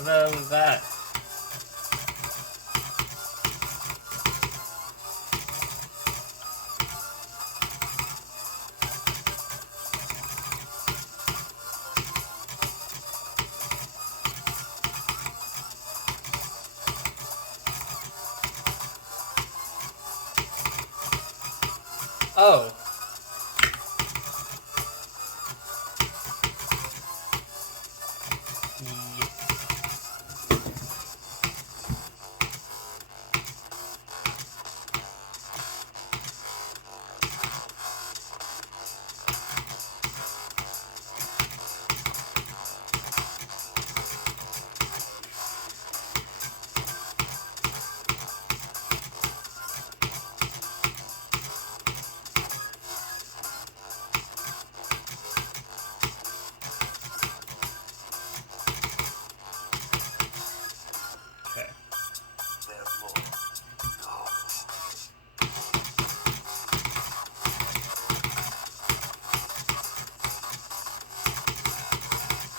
What the hell was that? Oh.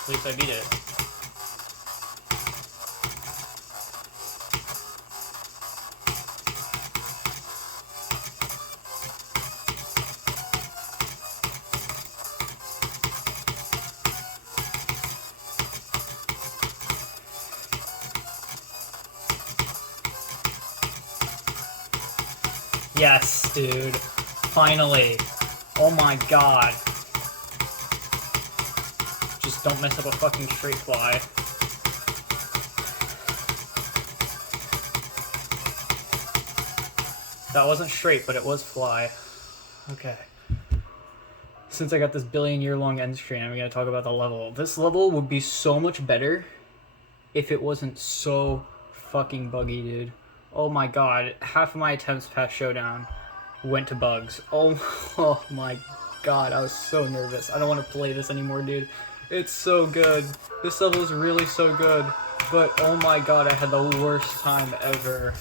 At least I beat it. Yes, dude. Finally. Oh my god. Just don't mess up a fucking straight fly. That wasn't straight, but it was fly. Okay. Since I got this billion-year-long end screen, I'm gonna talk about the level. This level would be so much better if it wasn't so fucking buggy, dude. Oh my god. Half of my attempts past Showdown went to bugs. Oh my god, I was so nervous. I don't want to play this anymore, dude. It's so good. This level is really so good. But oh my god, I had the worst time ever.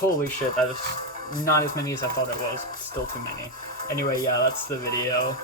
Holy shit, that is not as many as I thought it was. Still too many. Anyway, yeah, that's the video.